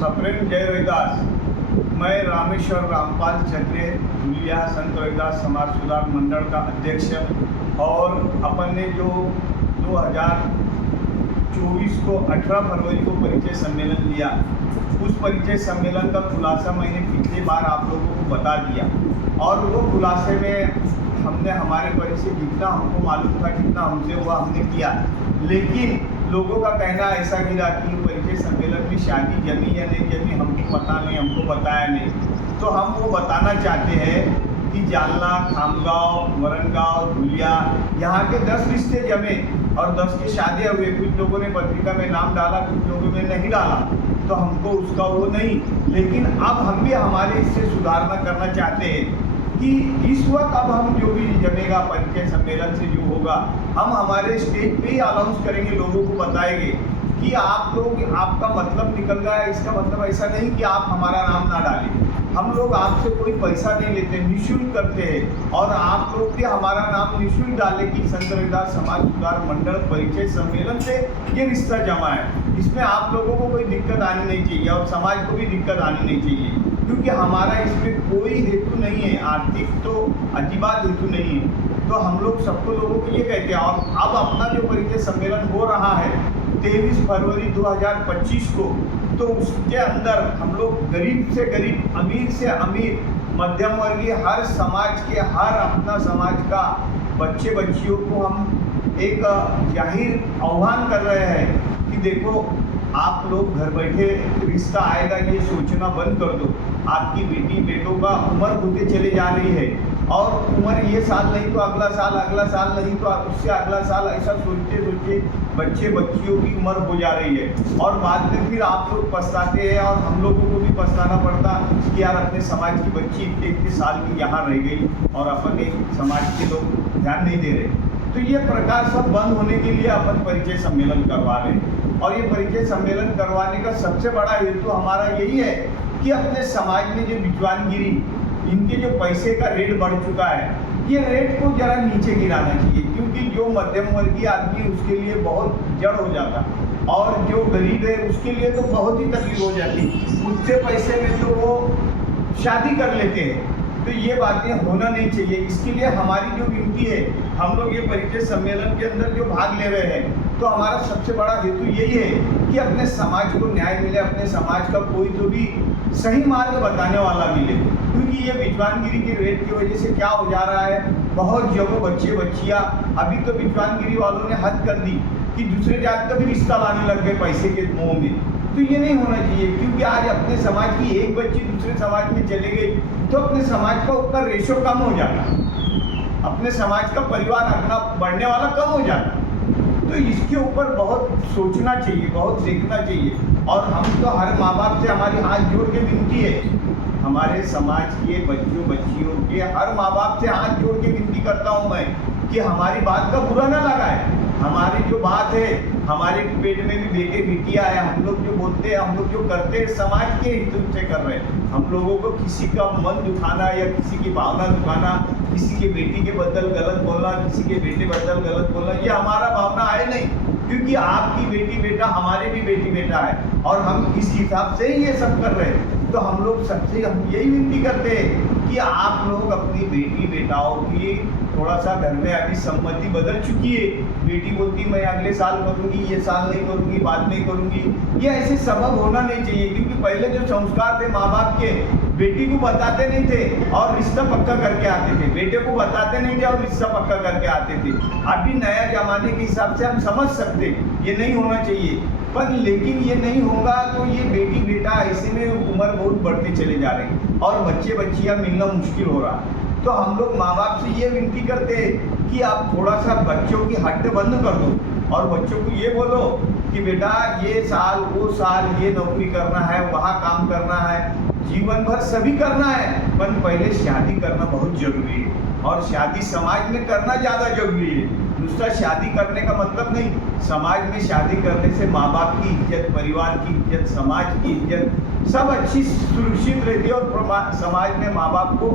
सप्रेम जय रविदास। मैं रामेश्वर रामपाल चक्रे धुलिया संत रविदास समाज सुधार मंडल का अध्यक्ष और अपन ने जो 2024 को 18 फरवरी को परिचय सम्मेलन लिया, उस परिचय सम्मेलन का खुलासा मैंने पिछली बार आप लोगों को बता दिया और वो खुलासे में हमने हमारे परिचय जितना हमको मालूम था, जितना हमसे हुआ हमने किया। लेकिन लोगों का कहना ऐसा गिरा कि परिचय सम्मेलन में शादी जमी या नहीं जमी हमको पता नहीं, हमको बताया नहीं। तो हम वो बताना चाहते हैं कि जालना, खामगांव, वरनगांव, धुलिया यहाँ के 10 रिश्ते जमे और 10 की शादियाँ हुए। कुछ लोगों ने पत्रिका में नाम डाला, कुछ लोगों ने नहीं डाला, तो हमको उसका वो नहीं। लेकिन अब हम भी हमारे इससे सुधारना करना चाहते हैं कि इस वक्त अब हम जो भी जमेगा परिचय सम्मेलन से जो होगा, हम हमारे स्टेज पे ही अनाउंस करेंगे, लोगों को बताएंगे कि आप लोग, आपका मतलब निकल गया है। इसका मतलब ऐसा नहीं कि आप हमारा नाम ना डालें। हम लोग आपसे कोई पैसा नहीं लेते, निःशुल्क करते हैं और आप लोग भी हमारा नाम निःशुल्क डालें कि संत रविदास समाज सुधार मंडल परिचय सम्मेलन से ये रिश्ता जमा है। इसमें आप लोगों को कोई दिक्कत आनी नहीं चाहिए और समाज को भी दिक्कत आनी नहीं चाहिए, क्योंकि हमारा इसमें कोई हेतु नहीं है, आर्थिक तो अजीबात हेतु नहीं है। तो हम लोग सबको लोगों को ये कहते हैं। और अब अपना जो परिचय सम्मेलन हो रहा है 23 फरवरी 2025 को, तो उसके अंदर हम लोग गरीब से गरीब, अमीर से अमीर, मध्यम वर्गीय, हर समाज के, हर अपना समाज का बच्चे बच्चियों को हम एक जाहिर आह्वान कर रहे हैं कि देखो, आप लोग घर बैठे रिश्ता आएगा ये सोचना बंद कर दो। आपकी बेटी बेटों का उम्र होते चले जा रही है और उम्र ये साल नहीं तो अगला साल नहीं तो उससे अगला साल, ऐसा सोचते सोचते बच्चे बच्चियों की उम्र हो जा रही है और बाद में फिर आप लोग पछताते हैं और हम लोगों को भी पछताना पड़ता कि यार अपने समाज की बच्ची इतने साल की यहाँ रह गई और अपने समाज के लोग ध्यान नहीं दे रहे। तो ये प्रकार सब बंद होने के लिए अपन परिचय सम्मेलन करवा रहे हैं और ये परिचय सम्मेलन करवाने का सबसे बड़ा हेतु हमारा यही है कि अपने समाज में जो विद्वानगिरी, इनके जो पैसे का रेट बढ़ चुका है, ये रेट को जरा नीचे गिराना चाहिए, क्योंकि जो मध्यम वर्गीय आदमी उसके लिए बहुत जड़ हो जाता और जो गरीब है उसके लिए तो बहुत ही तकलीफ हो जाती। उतने पैसे में तो वो शादी कर लेते हैं। तो ये बातें होना नहीं चाहिए। इसके लिए हमारी जो विनती है, हम लोग ये परिचय सम्मेलन के अंदर जो भाग ले रहे हैं, तो हमारा सबसे बड़ा हेतु यही है कि अपने समाज को न्याय मिले, अपने समाज का कोई तो भी सही मार्ग बताने वाला मिले। क्योंकि ये विद्वानगिरी की रेट की वजह से क्या हो जा रहा है, बहुत जगह बच्चे बच्चियाँ अभी तो विद्वानगिरी वालों ने हद कर दी कि दूसरे जात का भी रिश्ता लाने लग गए पैसे के मोह में। तो ये नहीं होना चाहिए, क्योंकि आज अपने समाज की एक बच्ची दूसरे समाज में चले गई तो अपने समाज का उतना रेशो कम हो जाता, अपने समाज का परिवार अपना बढ़ने वाला कम हो जाता। तो इसके ऊपर बहुत सोचना चाहिए, बहुत देखना चाहिए। और हम तो हर माँ बाप से हमारी हाथ जोड़ के विनती है, हमारे समाज के बच्चों बच्चियों के हर माँ बाप से हाथ जोड़ के विनती करता हूँ मैं कि हमारी बात का बुरा ना लगाए। हमारी जो बात है, हमारे पेट में भी बेटे बेटियां है, हम लोग जो बोलते हैं, हम लोग जो करते हैं समाज के हित से कर रहे हैं। हम लोगों को किसी का मन दुखाना या किसी की भावना दुखाना, किसी के बेटी के बदल गलत बोलना, किसी के बेटे बदल गलत बोलना, ये हमारा भावना है नहीं। क्योंकि आपकी बेटी बेटा, हमारे भी बेटी बेटा है और हम इस हिसाब से ही ये सब कर रहे हैं। तो हम लोग सबसे हम यही विनती करते हैं कि आप लोग अपनी बेटी बेटाओं की थोड़ा सा घर में अभी सम्मति बदल चुकी है। बेटी बोलती मैं अगले साल करूँगी, ये साल नहीं करूँगी, बाद में करूँगी। ये ऐसे सबब होना नहीं चाहिए, क्योंकि पहले जो संस्कार थे माँ बाप के, बेटी को बताते नहीं थे और रिश्ता पक्का करके आते थे, बेटे को बताते नहीं थे और रिश्ता पक्का करके आते थे। अभी नया जमाने के हिसाब से हम समझ सकते ये नहीं होना चाहिए, पर लेकिन ये नहीं होगा तो ये बेटी बेटा ऐसे में उम्र बहुत बढ़ते चले जा रहे हैं और बच्चे बच्चियाँ मिलना मुश्किल हो रहा है। तो हम लोग माँ बाप से ये विनती करते हैं कि आप थोड़ा सा बच्चों की हट बंद कर दो और बच्चों को ये बोलो कि बेटा ये साल वो साल ये नौकरी करना है, वहाँ काम करना है, जीवन भर सभी करना है, पर पहले शादी करना बहुत जरूरी है और शादी समाज में करना ज़्यादा जरूरी है। दूसरा शादी करने का मतलब नहीं, समाज में शादी करने से माँ बाप की इज्जत, परिवार की इज्जत, समाज की इज्जत सब अच्छी सुरक्षित रहती है और समाज में माँ बाप को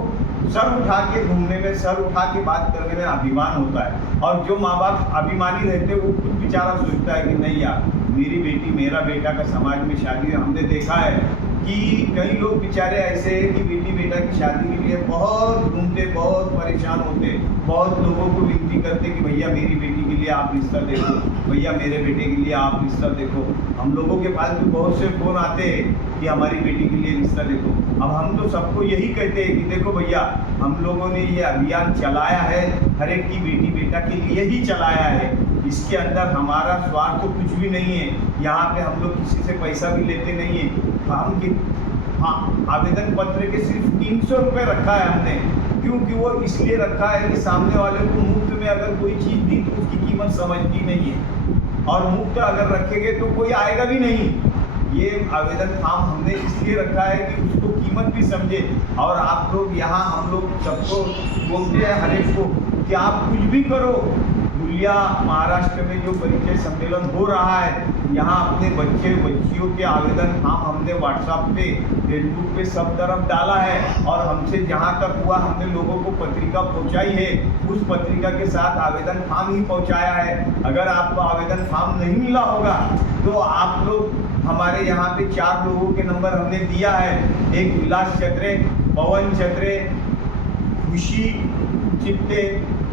सर उठा के घूमने में, सर उठा के बात करने में अभिमान होता है। और जो माँ बाप अभिमानी रहते हैं वो खुद बेचारा सोचता है कि नहीं यार मेरी बेटी मेरा बेटा का समाज में शादी है। हमने देखा है कि कई लोग बेचारे ऐसे हैं कि बेटी बेटा की शादी के लिए बहुत ढूंढते, बहुत परेशान होते, बहुत लोगों को विनती करते कि भैया मेरी बेटी के लिए आप रिश्ता देखो, भैया मेरे बेटे के लिए आप रिश्ता देखो। हम लोगों के पास भी बहुत से फ़ोन आते हैं कि हमारी बेटी के लिए रिश्ता देखो। अब हम तो सबको यही कहते हैं कि देखो भैया, हम लोगों ने ये अभियान चलाया है, हर एक की बेटी बेटा के लिए ही चलाया है। इसके अंदर हमारा स्वार्थ तो कुछ भी नहीं है। यहाँ पे हम लोग किसी से पैसा भी लेते नहीं है। हम कि हाँ, आवेदन पत्र के सिर्फ 300 रुपये रखा है हमने। क्योंकि वो इसलिए रखा है कि सामने वाले को मुफ्त में अगर कोई चीज़ दी तो उसकी कीमत समझती नहीं है, और मुफ्त अगर रखेंगे तो कोई आएगा भी नहीं। ये आवेदन फॉर्म हमने इसलिए रखा है कि उसको कीमत भी समझे। और आप लोग यहाँ, हम लोग सबको बोलते हैं हर एक को कि आप कुछ भी करो, धुलिया महाराष्ट्र में जो परिचय सम्मेलन हो रहा है, यहाँ अपने बच्चे बच्चियों के आवेदन फॉर्म हमने व्हाट्सएप पे, फेसबुक पे सब तरफ डाला है। और हमसे जहाँ तक हुआ हमने लोगों को पत्रिका पहुँचाई है, उस पत्रिका के साथ आवेदन फॉर्म ही पहुँचाया है। अगर आपको आवेदन फॉर्म नहीं मिला होगा तो आप लोग, हमारे यहाँ पे 4 लोगों के नंबर हमने दिया है। एक विलास छत्रे, पवन छत्रे, खुशी चित्ते,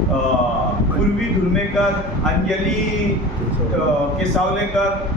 पूर्वी धुर्मेकर, अंजलि केसावलेकर,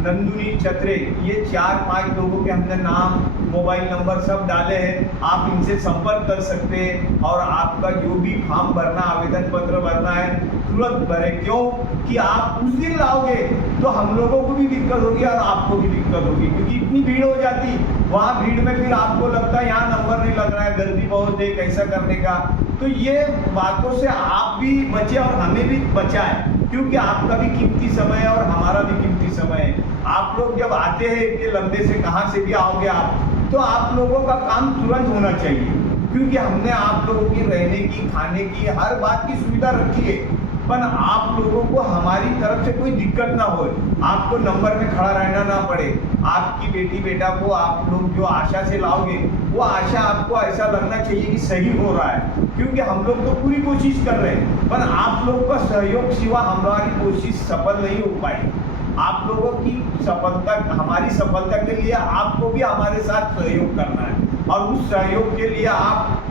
नंदुनी छत्रे, ये 4-5 लोगों के हमने नाम, मोबाइल नंबर सब डाले हैं। आप इनसे संपर्क कर सकते हैं और आपका जो भी फॉर्म भरना, आवेदन पत्र भरना है, तुरंत भरें। क्यों कि आप उस दिन लाओगे तो हम लोगों को भी दिक्कत होगी और आपको भी दिक्कत होगी, क्योंकि इतनी भीड़ हो जाती। वहाँ भीड़ में फिर आपको लगता है यहाँ नंबर नहीं लग रहा है, गर्दी बहुत है, कैसा करने का। तो ये बातों से आप भी बचे और हमें भी बचाएं, क्योंकि आपका भी कीमती समय है और हमारा भी कीमती समय है। आप लोग जब आते हैं इतने लंबे से, कहाँ से भी आओगे आप, तो आप लोगों का काम तुरंत होना चाहिए, क्योंकि हमने आप लोगों की रहने की, खाने की, हर बात की सुविधा रखी है। पर आप लोगों को हमारी तरफ से कोई दिक्कत ना हो, आपको नंबर में खड़ा रहना ना पड़े। आपकी बेटी बेटा को आप लोग जो आशा से लाओगे, वो आशा आपको ऐसा लगना चाहिए कि सही हो रहा है, क्योंकि हम लोग तो पूरी कोशिश कर रहे हैं, पर आप लोग का सहयोग सिवा हमारी कोशिश सफल नहीं हो पाई। आप लोगों की सफलता, हमारी सफलता के लिए आपको भी हमारे साथ सहयोग करना है। और उस सहयोग के लिए आप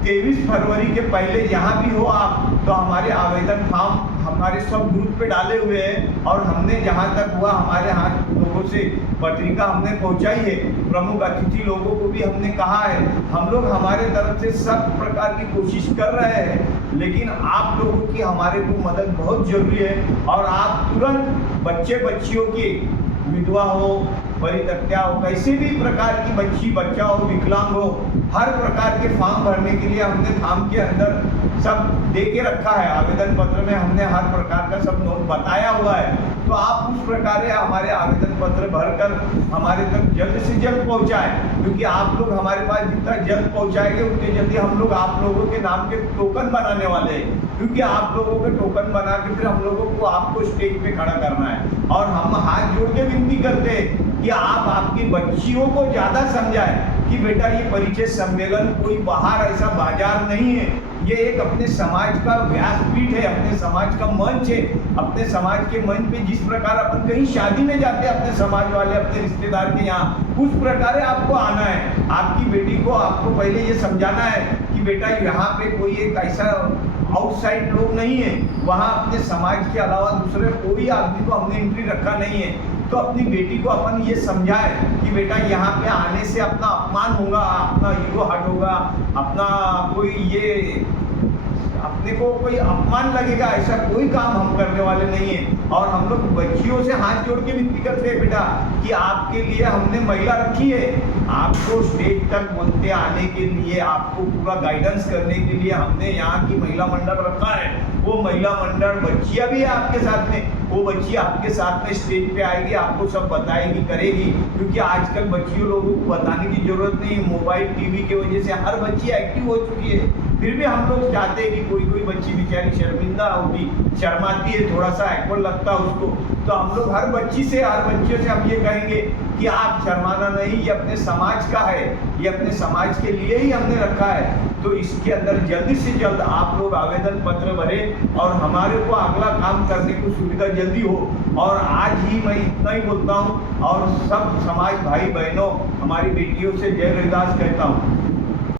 23 फरवरी के पहले जहाँ भी हो आप, तो हमारे आवेदन फॉर्म हमारे सब ग्रुप पे डाले हुए हैं। और हमने जहाँ तक हुआ हमारे हाथ लोगों से पत्रिका हमने पहुँचाई है, प्रमुख अतिथि लोगों को भी हमने कहा है। हम लोग हमारे तरफ से सब प्रकार की कोशिश कर रहे हैं, लेकिन आप लोगों की हमारे को मदद बहुत जरूरी है। और आप तुरंत बच्चे बच्चियों की, विधवा हो, परित्यक्ता हो, कैसे भी प्रकार की बच्ची बच्चा हो, विकलांग हो, हर प्रकार के फॉर्म भरने के लिए हमने फॉर्म के अंदर सब दे के रखा है। आवेदन पत्र में हमने हर प्रकार का सब नोट बताया हुआ है। तो आप उस प्रकार हमारे आवेदन पत्र भरकर हमारे तक जल्द से जल्द पहुंचाएं, क्योंकि आप लोग हमारे पास जितना जल्द पहुंचाएंगे उतनी जल्दी हम लोग आप लोगों के नाम के टोकन बनाने वाले हैं। क्योंकि आप लोगों के टोकन बना के फिर हम लोगों को आपको स्टेज पे खड़ा करना है। और हम हाथ जोड़ के विनती करते हैं कि आप आपकी बच्चियों को ज़्यादा समझाएं कि बेटा ये परिचय सम्मेलन कोई बाहर ऐसा बाजार नहीं है, ये एक अपने समाज का व्यासपीठ है, अपने समाज का मंच है। अपने समाज के मंच पे जिस प्रकार अपन कहीं शादी में जाते हैं अपने समाज वाले, अपने रिश्तेदार के यहाँ, उस प्रकार आपको आना है। आपकी बेटी को आपको पहले ये समझाना है कि बेटा यहाँ पे कोई एक ऐसा आउटसाइड लोग नहीं है, वहाँ अपने समाज के अलावा दूसरे कोई आदमी को हमने एंट्री रखा नहीं है। तो अपनी बेटी को अपन ये समझाए कि बेटा यहाँ पे आने से अपना अपमान होगा, अपना ईगो हर्ट होगा, अपना कोई ये अपने को कोई अपमान लगेगा, ऐसा कोई काम हम करने वाले नहीं है। और हम लोग बच्चियों से हाथ जोड़ के विनती करते हैं बेटा कि आपके लिए हमने महिला रखी है, आपको स्टेज तक बोलते आने के लिए, आपको पूरा गाइडेंस करने के लिए हमने यहाँ की महिला मंडल रखा है। वो महिला मंडल बच्चियाँ भी है आपके साथ में, वो बच्ची आपके साथ में स्टेज पे आएगी, आपको सब बताएगी, करेगी। क्योंकि आजकल बच्चियों लोगों को बताने की जरूरत नहीं, मोबाइल टीवी की वजह से हर बच्ची एक्टिव हो चुकी है। फिर भी हम लोग चाहते हैं कि कोई कोई बच्ची बेचारी शर्मिंदा होगी, शर्माती है, थोड़ा सा एक्वर्ड लगता है उसको, तो हम लोग हर बच्चे से हम ये कहेंगे कि आप शर्माना नहीं, ये अपने समाज का है, ये अपने समाज के लिए ही हमने रखा है। तो इसके अंदर जल्दी से जल्द आप लोग आवेदन पत्र भरें और हमारे को अगला काम करने की सुविधा जल्दी हो। और आज ही मैं इतना ही बोलता हूँ और सब समाज भाई बहनों, हमारी बेटियों से जय रविदास कहता हूँ।